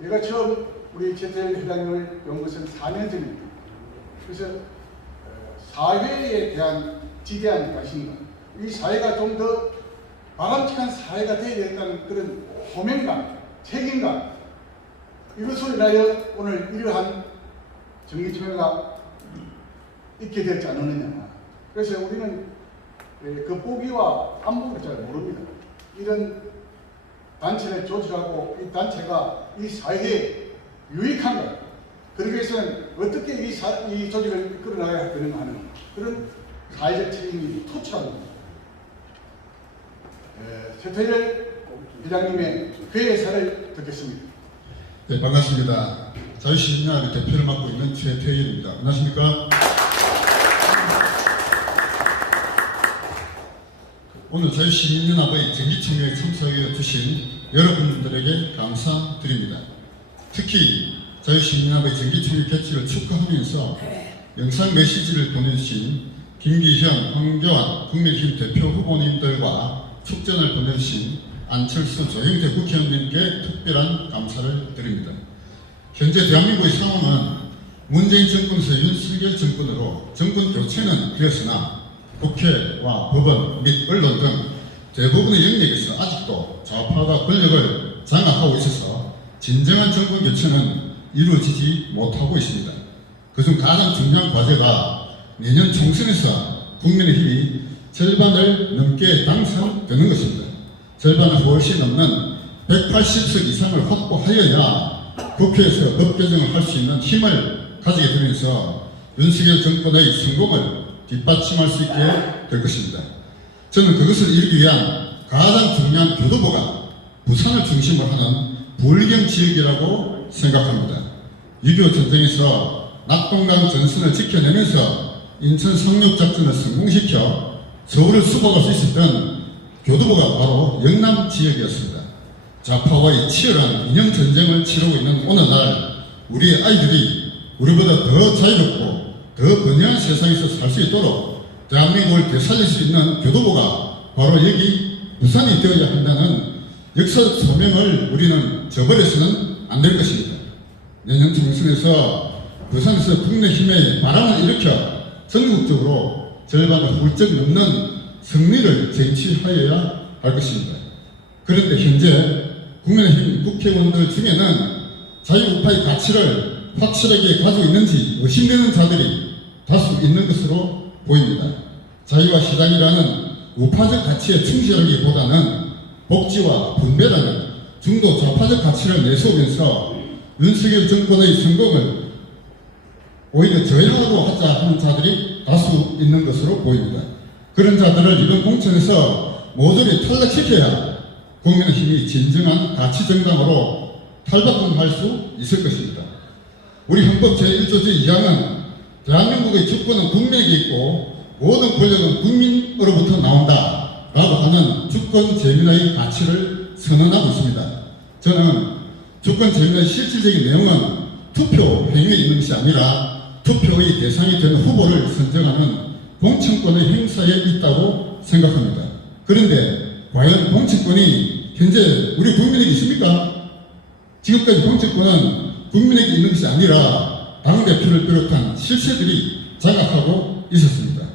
내가 처음 우리 최태일 회장님을 온 것은 4년 전입니다. 그래서 사회에 대한 지대한 관심과 이 사회가 좀 더 바람직한 사회가 되어야 된다는 그런 소명감, 책임감, 이것을 위하여 오늘 이러한 정기총회가 있게 되지 않았느냐. 그래서 우리는 그 보기와 안보를 잘 모릅니다. 이런 단체를 조직하고 이 단체가 이 사회에 유익한가, 그러기 위해서는 어떻게 이 조직을 이끌어나가야 되는가 하는 그런 사회적 책임이 투철합니다. 최태일 회장님의 회사를 듣겠습니다. 네, 반갑습니다. 자유시민연합의 대표를 맡고 있는 최태일입니다. 안녕하십니까? 오늘 자유시민연합의 정기총회에 참석해 주신 여러분들에게 감사드립니다. 특히 자유시민연합의 정기총회 개최를 축하하면서 영상 메시지를 보내주신 김기현, 황교안 국민의힘 대표 후보님들과 축전을 보내주신 안철수, 조영태 국회의원님께 특별한 감사를 드립니다. 현재 대한민국의 상황은 문재인 정권에서 윤석열 정권으로 정권 교체는 되었으나 국회와 법원 및 언론 등 대부분의 영역에서 아직도 좌파가 권력을 장악하고 있어서 진정한 정권 교체는 이루어지지 못하고 있습니다. 그중 가장 중요한 과제가 내년 총선에서 국민의힘이 절반을 넘게 당선되는 것입니다. 절반을 훨씬 넘는 180석 이상을 확보하여야 국회에서 법 개정을 할 수 있는 힘을 가지게 되면서 윤석열 정권의 성공을 뒷받침할 수 있게 될 것입니다. 저는 그것을 이루기 위한 가장 중요한 교도보가 부산을 중심으로 하는 불경 지역이라고 생각합니다. 6.25 전쟁에서 낙동강 전선을 지켜내면서 인천 상륙작전을 성공시켜 서울을 수복할 수 있었던 교도보가 바로 영남 지역이었습니다. 좌파와의 치열한 인형 전쟁을 치르고 있는 오늘날 우리의 아이들이 우리보다 더 자유롭고 더 번영한 세상에서 살 수 있도록 대한민국을 되살릴 수 있는 교도보가 바로 여기 부산이 되어야 한다는 역사적 소명을 우리는 저버려서는 안 될 것입니다. 내년 총선에서 부산에서 국민의힘의 바람을 일으켜 전국적으로 절반을 훌쩍 넘는 승리를 쟁취하여야 할 것입니다. 그런데 현재 국민의힘 국회의원들 중에는 자유우파의 가치를 확실하게 가지고 있는지 의심되는 자들이 다수 있는 것으로 보입니다. 자유와 시장이라는 우파적 가치에 충실하기보다는 복지와 분배라는 중도 좌파적 가치를 내세우면서 윤석열 정권의 성공을 오히려 저해하고 하자 하는 자들이 다수 있는 것으로 보입니다. 그런 자들을 이번 공천에서 모조리 탈락시켜야 국민의힘이 진정한 가치정당으로 탈바꿈할 수 있을 것입니다. 우리 헌법 제1조 제2항은 대한민국의 주권은 국민에게 있고 모든 권력은 국민으로부터 나온다 라고 하는 주권 재민화의 가치를 선언하고 있습니다. 저는 주권 재민화의 실질적인 내용은 투표 행위에 있는 것이 아니라 투표의 대상이 되는 후보를 선정하는 공천권의 행사에 있다고 생각합니다. 그런데 과연 공천권이 현재 우리 국민에게 있습니까? 지금까지 공천권은 국민에게 있는 것이 아니라 당대표를 비롯한 실세들이 장악하고 있었습니다.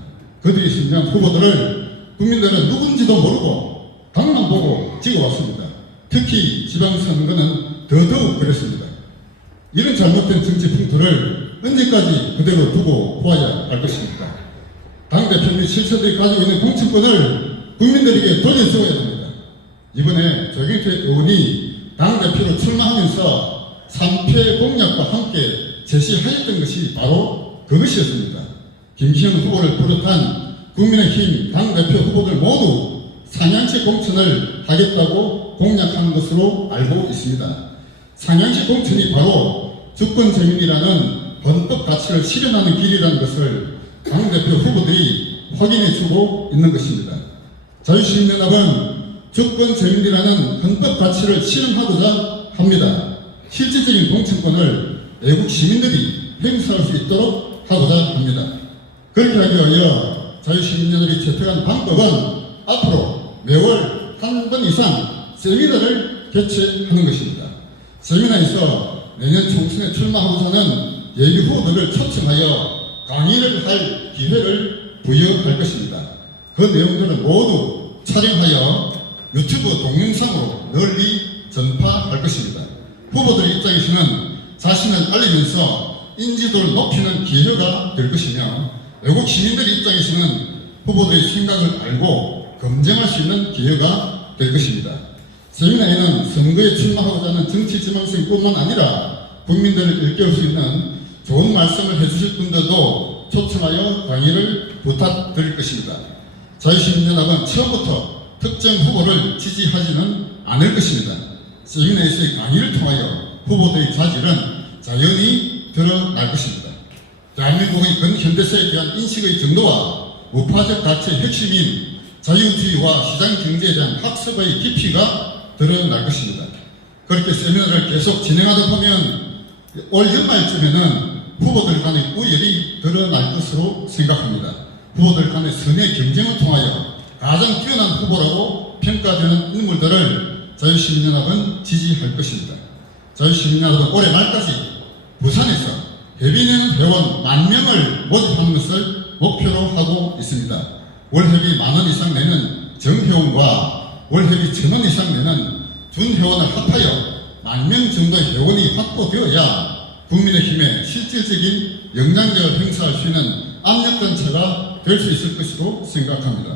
그들이 선정한 후보들을 국민들은 누군지도 모르고 당만 보고 찍어왔습니다. 특히 지방선거는 더더욱 그랬습니다. 이런 잘못된 정치 풍토를 언제까지 그대로 두고 보아야 할 것입니까? 당대표 및 실세들이 가지고 있는 공천권을 국민들에게 돌려줘야 합니다. 이번에 조경태 의원이 당대표로 출마하면서 3패 공약과 함께 제시하였던 것이 바로 그것이었습니다. 김기현 후보를 비롯한 국민의힘 당대표 후보들 모두 상향식 공천을 하겠다고 공약한 것으로 알고 있습니다. 상향식 공천이 바로 주권재민이라는 헌법 가치를 실현하는 길이라는 것을 당대표 후보들이 확인해주고 있는 것입니다. 자유시민연합은 주권재민이라는 헌법 가치를 실현하고자 합니다. 실질적인 공천권을 외국 시민들이 행사할 수 있도록 하고자 합니다. 그렇게 하기 위하여 자유시민연합이 채택한 방법은 앞으로 매월 한 번 이상 세미나를 개최하는 것입니다. 세미나에서 내년 총선에 출마하고자는 예비 후보들을 초청하여 강의를 할 기회를 부여할 것입니다. 그 내용들은 모두 촬영하여 유튜브 동영상으로 널리 전파할 것입니다. 후보들 입장에서는 자신을 알리면서 인지도를 높이는 기회가 될 것이며 외국 시민들 입장에서는 후보들의 생각을 알고 검증할 수 있는 기회가 될 것입니다. 세미나에는 선거에 출마하고자 하는 정치 지망생뿐만 아니라 국민들을 일깨울 수 있는 좋은 말씀을 해주실 분들도 초청하여 강의를 부탁드릴 것입니다. 자유시민연합은 처음부터 특정 후보를 지지하지는 않을 것입니다. 세미나에서의 강의를 통하여 후보들의 자질은 자연히 드러날 것입니다. 대한민국의 근현대사에 대한 인식의 정도와 우파적 가치의 핵심인 자유주의와 시장경제에 대한 학습의 깊이가 드러날 것입니다. 그렇게 세미나를 계속 진행하다 보면 올 연말쯤에는 후보들 간의 우열이 드러날 것으로 생각합니다. 후보들 간의 선의 경쟁을 통하여 가장 뛰어난 후보라고 평가되는 인물들을 자유시민연합은 지지할 것입니다. 자유시민연합은 올해 말까지 부산에서 회비내는 회원 10,000명을 모집하는 것을 목표로 하고 있습니다. 월회비 10,000원 이상 내는 정회원과 월회비 1,000원 이상 내는 준회원을 합하여 10,000명 정도의 회원이 확보되어야 국민의힘에 실질적인 영향력을 행사할 수 있는 압력단체가 될 수 있을 것으로 생각합니다.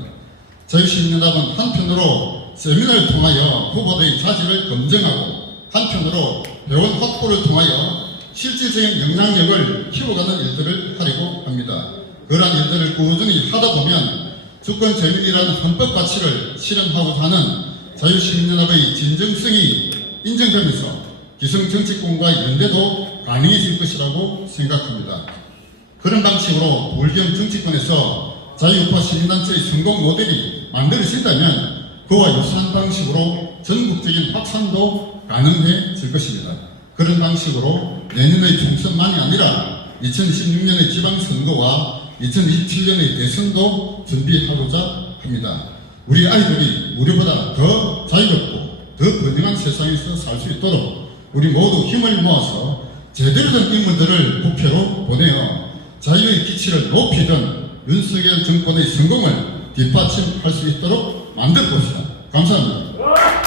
자유시민연합은 한편으로 세미나를 통하여 후보들의 자질을 검증하고 한편으로 회원 확보를 통하여 실질적인 영향력을 키워가는 일들을 하려고 합니다. 그러한 일들을 꾸준히 하다 보면 주권재민이라는 헌법 가치를 실현하고자 하는 자유시민연합의 진정성이 인정되면서 기성정치권과의 연대도 가능해질 것이라고 생각합니다. 그런 방식으로 불경 정치권에서 자유우파 시민단체의 성공 모델이 만들어진다면 그와 유사한 방식으로 전국적인 확산도 가능해질 것입니다. 그런 방식으로 내년의 총선만이 아니라 2026년의 지방선거와 2027년의 대선도 준비하고자 합니다. 우리 아이들이 우리보다 더 자유롭고 더 번영한 세상에서 살 수 있도록 우리 모두 힘을 모아서 제대로 된 인물들을 국회로 보내어 자유의 기치를 높이던 윤석열 정권의 성공을 뒷받침할 수 있도록 만들 것이다. 감사합니다.